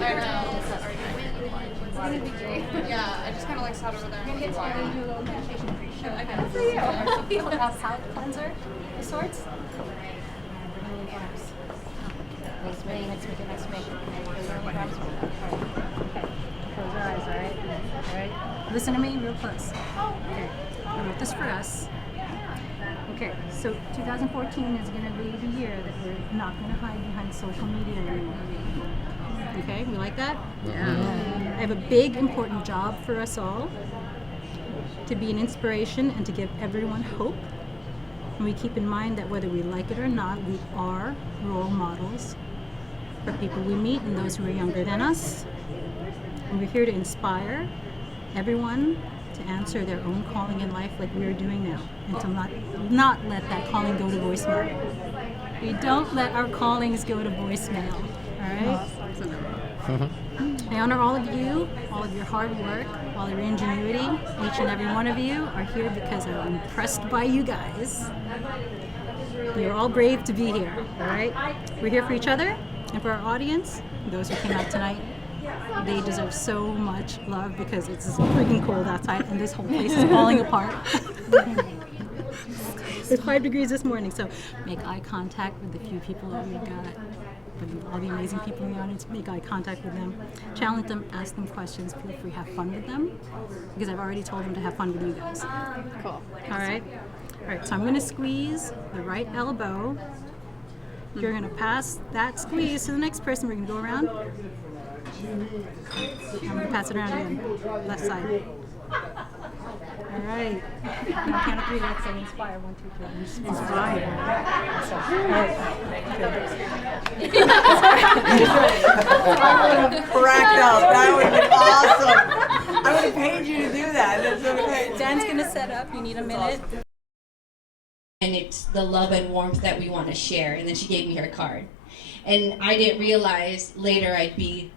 I know. Yeah, I just kind of like sat over there and was quiet. Do a little meditation pre-show. I got it for you. A palate cleanser of sorts. Nice to meet you. Nice to meet you. Nice to meet you. Okay. Close your eyes, all right? All right. Listen to me real close. Okay. I wrote this for us. Okay, so 2014 is going to be the year that we're not going to hide behind social media anymore. Okay, we like that? Yeah. I have a big, important job for us all to be an inspiration and to give everyone hope. And we keep in mind that whether we like it or not, we are role models for people we meet and those who are younger than us. And we're here to inspire everyone to answer their own calling in life like we're doing now, and to not let that calling go to voicemail. We don't let our callings go to voicemail, all right? I honor all of you, all of your hard work, all of your ingenuity. Each and every one of you are here because I'm impressed by you guys. You're all brave to be here, all right? We're here for each other and for our audience, those who came out tonight. They deserve so much love because it's freaking cold outside and this whole place is falling apart. It's 5 degrees this morning, so make eye contact with the few people that we've got. With all the amazing people in the audience, make eye contact with them. Challenge them, ask them questions, feel free, have fun with them. Because I've already told them to have fun with you guys. Cool. All right? All right, so I'm going to squeeze the right elbow. You're going to pass that squeeze to the next person. We're going to go around. I'm going to pass it around again. Left side. All right. Now count of 3. Let's say inspire. 1, 2, 3. Inspire. I would have cracked up. That would have been awesome. I would have paid you to do that. That's okay. Dan's going to set up. You need a minute. And it's the love and warmth that we want to share. And then she gave me her card. And I didn't realize later I'd be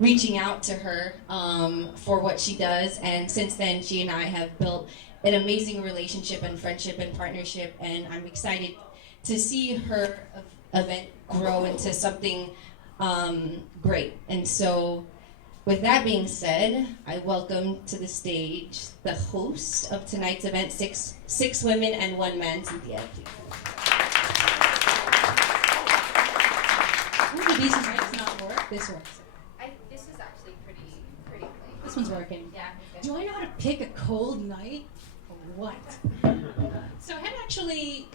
reaching out to her for what she does. And since then, she and I have built an amazing relationship and friendship and partnership. And I'm excited to see her event grow into something great. And so with that being said, I welcome to the stage the host of tonight's event, Six Women and One Man, Cynthia. Ooh, these mics not work. This works. This is actually pretty clean. This one's working. Yeah. Do I know how to pick a cold night or what? So I had actually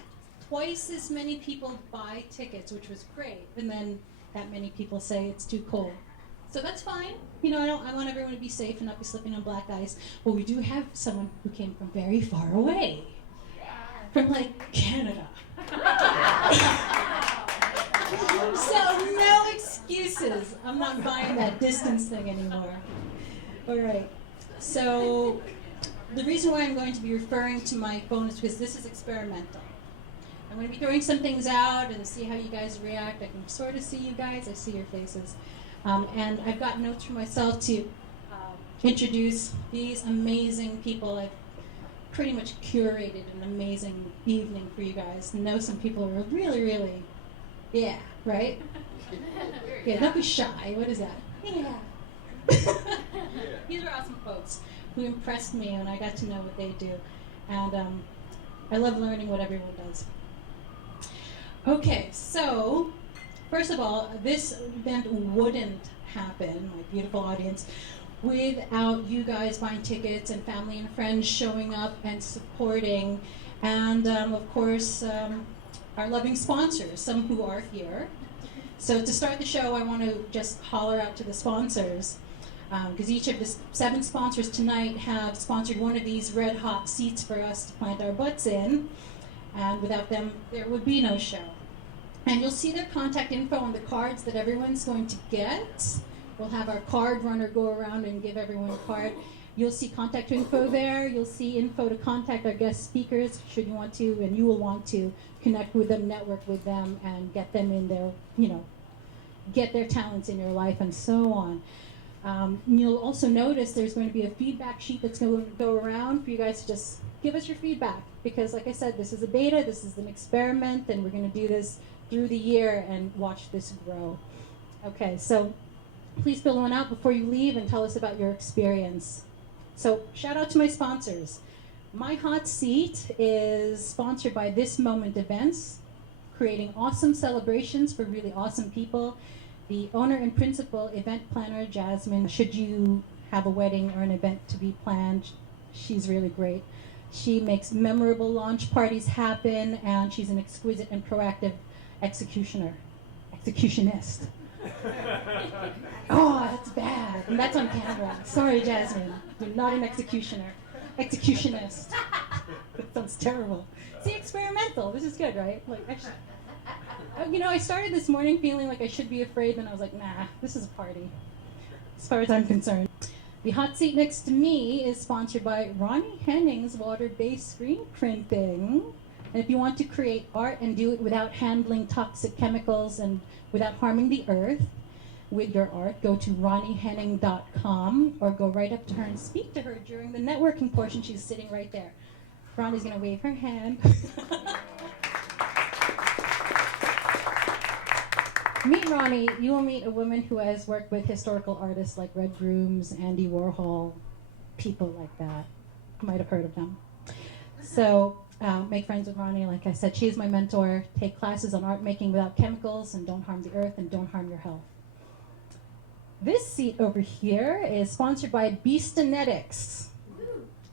twice as many people buy tickets, which was great, and then that many people say it's too cold. So that's fine. You know, I want everyone to be safe and not be slipping on black ice. But we do have someone who came from very far away, from like Canada. So no excuses. I'm not buying that distance thing anymore. All right. So the reason why I'm going to be referring to my phone is because this is experimental. I'm going to be throwing some things out and see how you guys react. I can sort of see you guys. I see your faces. And I've got notes for myself to introduce these amazing people. I've pretty much curated an amazing evening for you guys. I know some people are really, really, yeah, right? Yeah, don't be shy. What is that? Yeah. These are awesome folks who impressed me and I got to know what they do. And I love learning what everyone does. Okay, so first of all, this event wouldn't happen, my beautiful audience, without you guys buying tickets and family and friends showing up and supporting. And of course, our loving sponsors, some who are here. So to start the show, I want to just holler out to the sponsors. Because each of the 7 sponsors tonight have sponsored one of these red hot seats for us to plant our butts in. And without them, there would be no show. And you'll see their contact info on the cards that everyone's going to get. We'll have our card runner go around and give everyone a card. You'll see contact info there. You'll see info to contact our guest speakers, should you want to, and you will want to connect with them, network with them, and get them in their, get their talents in your life and so on. You'll also notice there's going to be a feedback sheet that's going to go around for you guys to just give us your feedback. Because like I said, this is a beta, this is an experiment, and we're going to do this through the year and watch this grow. Okay, so please fill one out before you leave and tell us about your experience. So shout out to my sponsors. My Hot Seat is sponsored by This Moment Events, creating awesome celebrations for really awesome people. The owner and principal event planner, Jasmine, should you have a wedding or an event to be planned, she's really great. She makes memorable launch parties happen, and she's an exquisite and proactive executionist. Oh, that's bad. And that's on camera. Sorry, Jasmine. You're not an executioner. Executionist. That sounds terrible. See, experimental. This is good, right? Like, I started this morning feeling like I should be afraid, and I was like, nah, this is a party, as far as I'm concerned. The hot seat next to me is sponsored by Ronnie Henning's water-based screen printing. And if you want to create art and do it without handling toxic chemicals and without harming the earth with your art, go to ronniehenning.com or go right up to her and speak to her during the networking portion. She's sitting right there. Ronnie's going to wave her hand. Meet Ronnie. You will meet a woman who has worked with historical artists like Red Grooms, Andy Warhol, people like that. You might have heard of them. So make friends with Ronnie. Like I said, she is my mentor. Take classes on art making without chemicals, and don't harm the earth, and don't harm your health. This seat over here is sponsored by Beastinetics.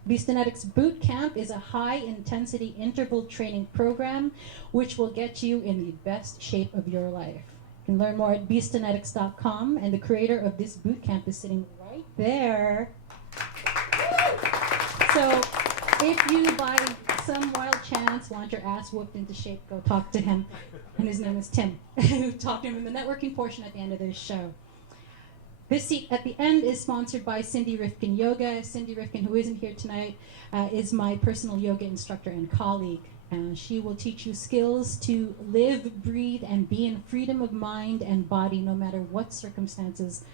Beastinetics Boot Camp is a high-intensity interval training program which will get you in the best shape of your life. You can learn more at beastinetics.com, and the creator of this boot camp is sitting right there. So if you, by some wild chance, want your ass whooped into shape, go talk to him. And his name is Tim. Talk to him in the networking portion at the end of this show. This seat at the end is sponsored by Cindy Rifkin Yoga. Cindy Rifkin, who isn't here tonight, is my personal yoga instructor and colleague. She will teach you skills to live, breathe, and be in freedom of mind and body no matter what circumstances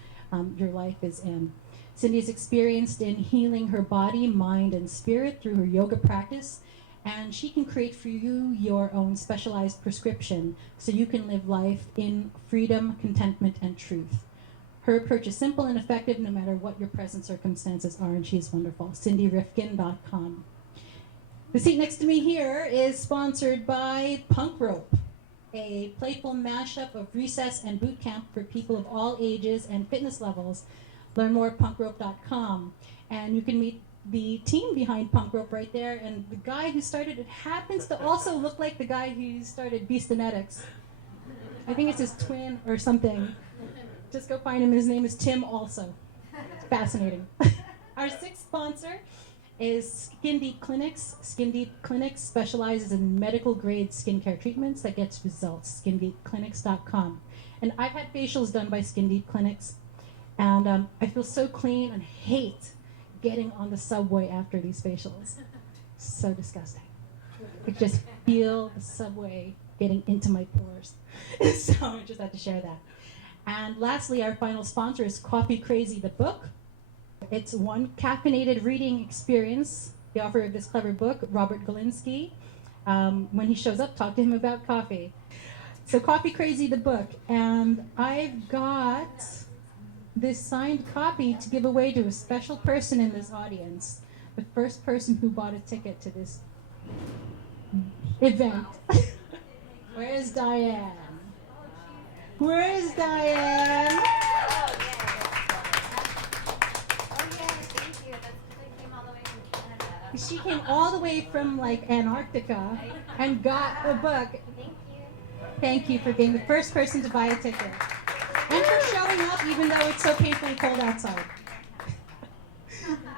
your life is in. Cindy is experienced in healing her body, mind, and spirit through her yoga practice, and she can create for you your own specialized prescription so you can live life in freedom, contentment, and truth. Her approach is simple and effective no matter what your present circumstances are, and she's wonderful. CindyRifkin.com. The seat next to me here is sponsored by Punk Rope, a playful mashup of recess and boot camp for people of all ages and fitness levels. Learn more at punkrope.com. And you can meet the team behind Punk Rope right there, and the guy who started it happens to also look like the guy who started Beastinetics. I think it's his twin or something. Just go find him. His name is Tim also. It's fascinating. Our sixth sponsor is Skin Deep Clinics. Skin Deep Clinics specializes in medical grade skincare treatments that gets results. SkinDeepClinics.com. And I've had facials done by Skin Deep Clinics, and I feel so clean and hate getting on the subway after these facials. So disgusting. I just feel the subway getting into my pores. So I just had to share that. And lastly, our final sponsor is Coffee Crazy, the book. It's one caffeinated reading experience. The author of this clever book, Robert Galinsky. When he shows up, talk to him about coffee. So Coffee Crazy, the book. And I've got this signed copy to give away to a special person in this audience. The first person who bought a ticket to this event. Where's Diane? Where is Diane? Oh, yeah, thank you. That's because I came all the way from Canada. She came all the way from like Antarctica and got a book. Thank you. Thank you for being the first person to buy a ticket. And for showing up even though it's so painfully cold outside.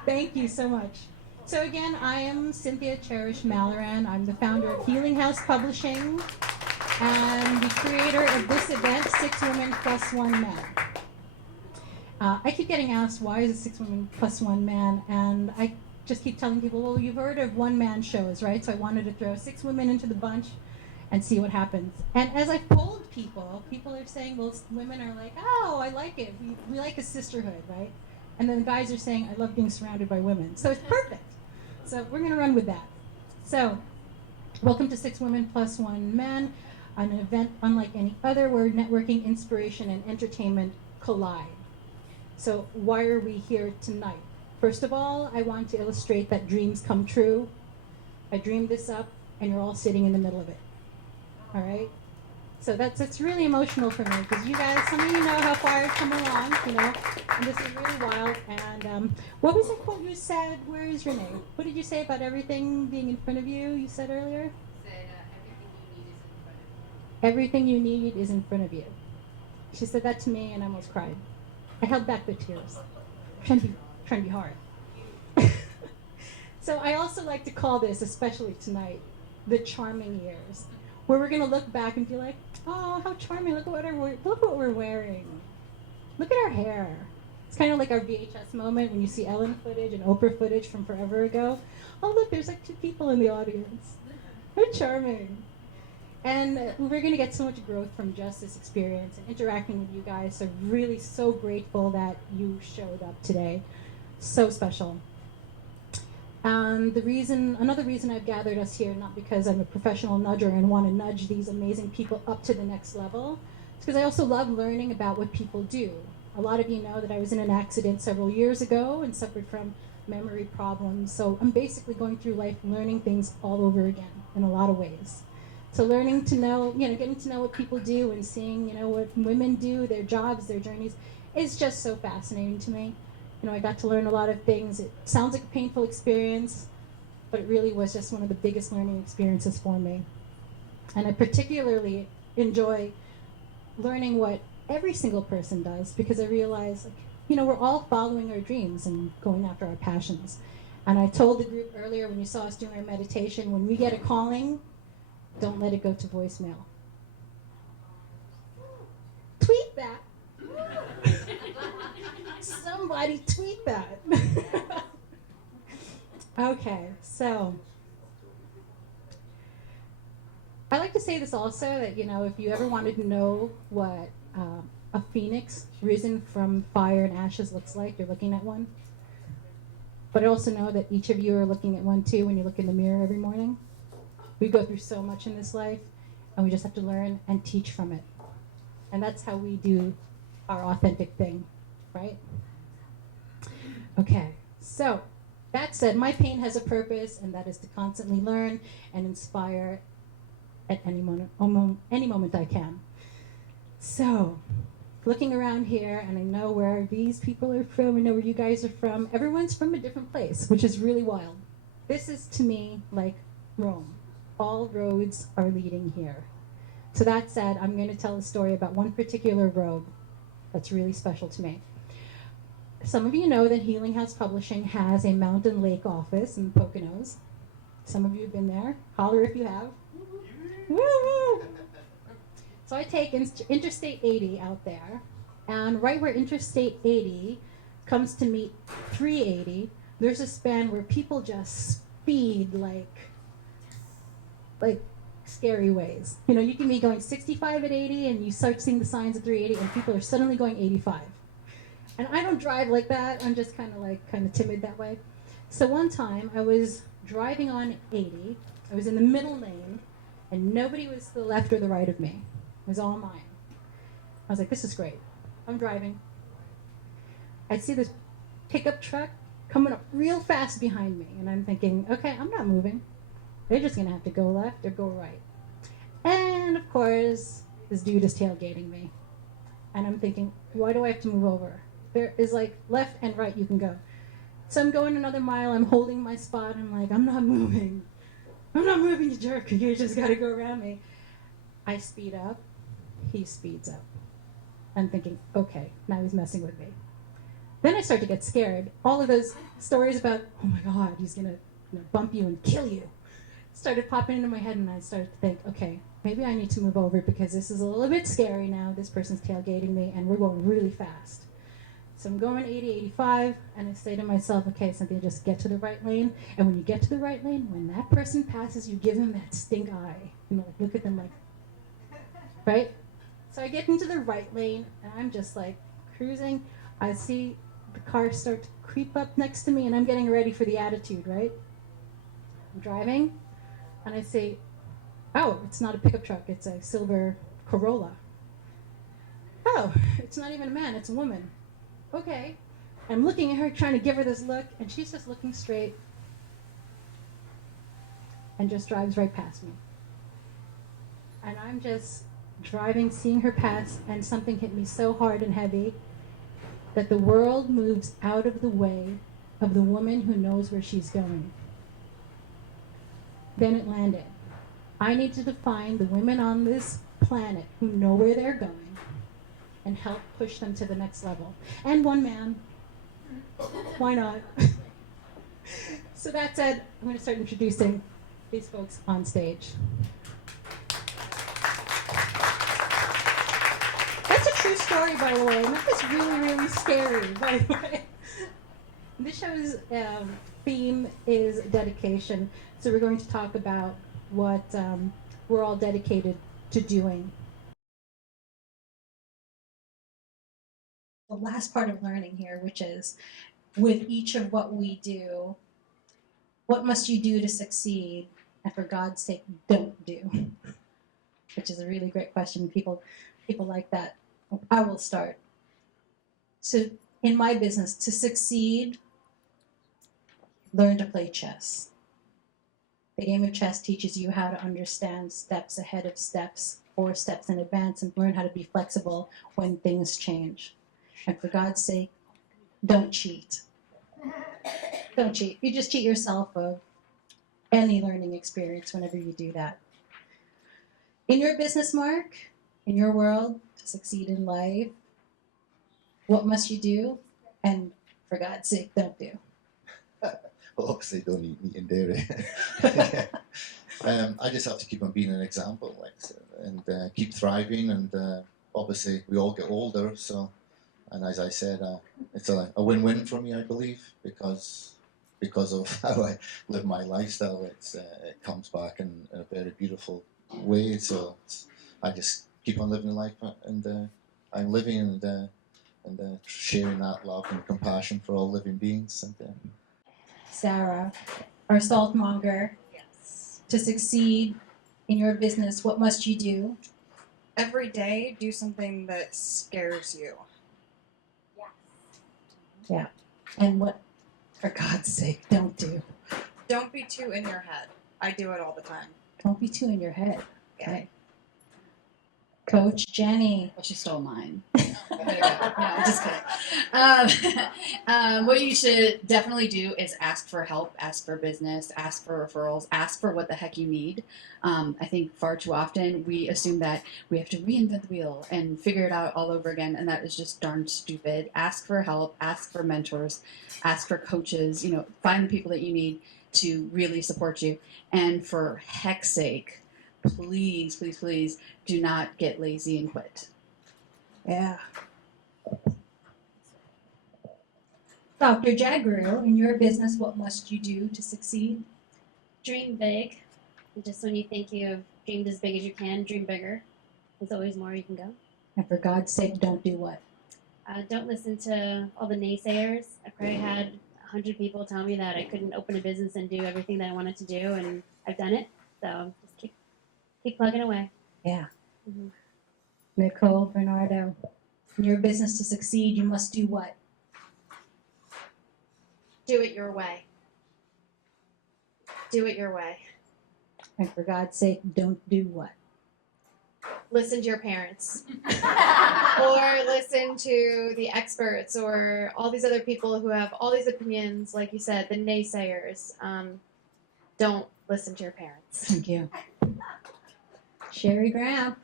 Thank you so much. So again, I am Cynthia Cherish Malaran. I'm the founder of Healing House Publishing and the creator of this event, 6 Women Plus 1 Man. I keep getting asked, why is it 6 Women Plus 1 Man? And I just keep telling people, well, you've heard of one-man shows, right? So I wanted to throw 6 women into the bunch and see what happens. And as I've polled people, people are saying, well, women are like, oh, I like it. We like a sisterhood, right? And then the guys are saying, I love being surrounded by women. So it's perfect. So we're going to run with that. So welcome to 6 Women Plus 1 Man, an event unlike any other where networking, inspiration, and entertainment collide. So why are we here tonight? First of all, I want to illustrate that dreams come true. I dreamed this up, and you're all sitting in the middle of it. All right? So it's really emotional for me, because you guys, some of you know how far I've come along, you know, and this is really wild. And what was the quote you said? Where is Renee? What did you say about everything being in front of you? You said earlier? Said Everything you need is in front of you. She said that to me, and I almost cried. I held back the tears. Trying to be hard. So I also like to call this, especially tonight, the charming years, where we're going to look back and be like, oh, how charming! Look what we're wearing. Look at our hair. It's kind of like our VHS moment when you see Ellen footage and Oprah footage from forever ago. Oh, look, there's like 2 people in the audience. How charming. And we're going to get so much growth from just this experience and interacting with you guys. So really so grateful that you showed up today. So special. Another reason I've gathered us here, not because I'm a professional nudger and want to nudge these amazing people up to the next level, it's because I also love learning about what people do. A lot of you know that I was in an accident several years ago and suffered from memory problems. So I'm basically going through life learning things all over again in a lot of ways. So learning to know, getting to know what people do and seeing, what women do, their jobs, their journeys, is just so fascinating to me. I got to learn a lot of things. It sounds like a painful experience, but it really was just one of the biggest learning experiences for me. And I particularly enjoy learning what every single person does, because I realize, we're all following our dreams and going after our passions. And I told the group earlier when you saw us doing our meditation, when we get a calling, don't let it go to voicemail. Tweet that. Somebody tweet that. Okay, so I like to say this also, that if you ever wanted to know what a phoenix risen from fire and ashes looks like, you're looking at one. But I also know that each of you are looking at one too when you look in the mirror every morning. We go through so much in this life, and we just have to learn and teach from it. And that's how we do our authentic thing, right? Okay, so that said, my pain has a purpose, and that is to constantly learn and inspire at any moment I can. So, looking around here, and I know where these people are from, I know where you guys are from. Everyone's from a different place, which is really wild. This is, to me, like Rome. All roads are leading here. So that said, I'm going to tell a story about one particular road that's really special to me. Some of you know that Healing House Publishing has a Mountain Lake office in Poconos. Some of you have been there. Holler if you have. Woo-hoo! So I take Interstate 80 out there, and right where Interstate 80 comes to meet 380, there's a span where people just speed like scary ways. You can be going 65 at 80, and you start seeing the signs at 380, and people are suddenly going 85. And I don't drive like that. I'm just kind of timid that way. So one time I was driving on 80. I was in the middle lane, and nobody was to the left or the right of me. It was all mine. I was like, this is great. I'm driving. I see this pickup truck coming up real fast behind me, and I'm thinking, okay, I'm not moving. They're just going to have to go left or go right. And, of course, this dude is tailgating me. And I'm thinking, why do I have to move over? There is left and right you can go. So I'm going another mile. I'm holding my spot. I'm like, I'm not moving. I'm not moving, you jerk. You just got to go around me. I speed up. He speeds up. I'm thinking, okay, now he's messing with me. Then I start to get scared. All of those stories about, oh my God, he's going to bump you and kill you, started popping into my head, and I started to think, okay, maybe I need to move over, because this is a little bit scary now. This person's tailgating me, and we're going really fast. So I'm going 80, 85, and I say to myself, okay, Cynthia, just get to the right lane. And when you get to the right lane, when that person passes, you give them that stink eye. Look at them right? So I get into the right lane, and I'm just cruising. I see the car start to creep up next to me, and I'm getting ready for the attitude, right? I'm driving, and I say, oh, it's not a pickup truck, it's a silver Corolla. Oh, it's not even a man, it's a woman. okay. I'm looking at her, trying to give her this look, and she's just looking straight and just drives right past me. And I'm just driving, seeing her pass, and something hit me so hard and heavy that the world moves out of the way of the woman who knows where she's going. Then it landed. I need to find the women on this planet who know where they're going and help push them to the next level. And one man. Why not? So that said, I'm going to start introducing these folks on stage. That's a true story, by the way. And that was really, really scary, by the way. This show's theme is dedication. So we're going to talk about what we're all dedicated to doing. The last part of learning here, which is with each of what we do, what must you do to succeed? And for God's sake, don't do. Which is a really great question. People like that. I will start. So in my business, to succeed, learn to play chess. The game of chess teaches you how to understand steps ahead of steps, 4 steps in advance, and learn how to be flexible when things change. And for God's sake, don't cheat. Don't cheat. You just cheat yourself of any learning experience whenever you do that. In your business, Marc, in your world, to succeed in life, what must you do? And for God's sake, don't do. Well, obviously, don't eat meat and dairy. I just have to keep on being an example, like, and keep thriving. And obviously, we all get older, so. And as I said, it's a win-win for me, I believe, because of how I live my lifestyle. It comes back in a very beautiful way. So I just keep on living life, and I'm living and sharing that love and compassion for all living beings. And Sarah, our saltmonger. Yes. To succeed in your business, what must you do? Every day, do something that scares you. Yeah. And what, for God's sake, don't do? Don't be too in your head. I do it all the time. Don't be too in your head. Okay. Coach Jennie. Well, she stole mine. No, just kidding. What you should definitely do is ask for help, ask for business, ask for referrals, ask for what the heck you need. I think far too often we assume that we have to reinvent the wheel and figure it out all over again, and that is just darn stupid. Ask for help, ask for mentors, ask for coaches, find the people that you need to really support you. And for heck's sake, please, please, please do not get lazy and quit. Yeah. Dr. Jagroo, in your business, what must you do to succeed? Dream big. And just when you think you've dreamed as big as you can, dream bigger. There's always more you can go. And for God's sake, don't do what? Don't listen to all the naysayers. I probably had 100 people tell me that I couldn't open a business and do everything that I wanted to do, and I've done it. So just keep plugging away. Yeah. Mm-hmm. Nicole, Bernardo, in your business to succeed, you must do what? Do it your way. Do it your way. And for God's sake, don't do what? Listen to your parents. Or listen to the experts or all these other people who have all these opinions, like you said, the naysayers. Don't listen to your parents. Thank you. Cherie Grampp,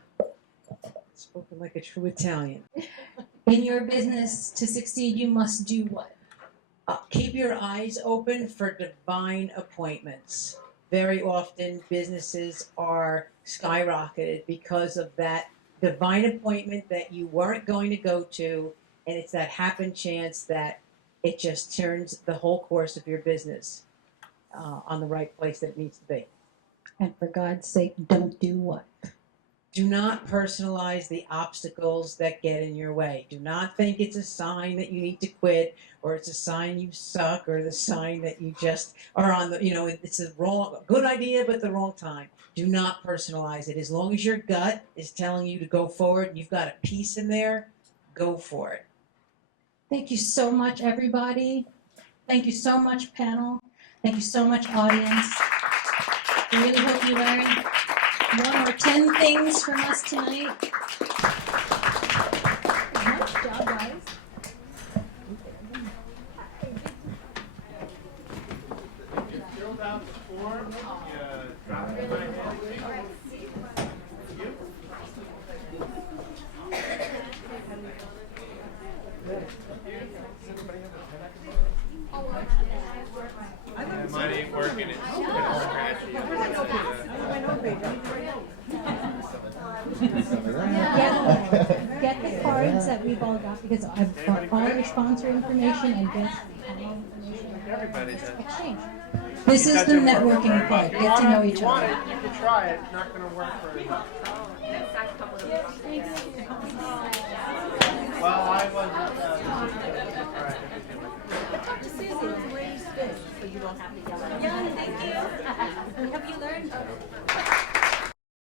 Spoken like a true Italian. in your business to succeed, you must do what? Keep your eyes open for divine appointments. Very often businesses are skyrocketed because of that divine appointment that you weren't going to go to, and it's that happen chance that it just turns the whole course of your business on the right place that it needs to be. And for God's sake, don't do what? Do not personalize the obstacles that get in your way. Do not think it's a sign that you need to quit, or it's a sign you suck, or the sign that you just are on the, it's a good idea, but the wrong time. Do not personalize it. As long as your gut is telling you to go forward, you've got a piece in there, go for it. Thank you so much, everybody. Thank you so much, panel. Thank you so much, audience. I really hope you learned 1 or 10 things from us tonight. Nice job, guys. Filled out the form, drop it in my hand. Mine ain't working. It's scratchy. Get the cards that we've all got because I've got all your sponsor information and guest Everybody's exchange. This is the networking part. Get to know each other. You can try it. It's not going to work very well. Well, I wasn't. All right. Talk to Susie. It's raised fish, so you don't have to yell at her. Yeah, thank you. Have you learned?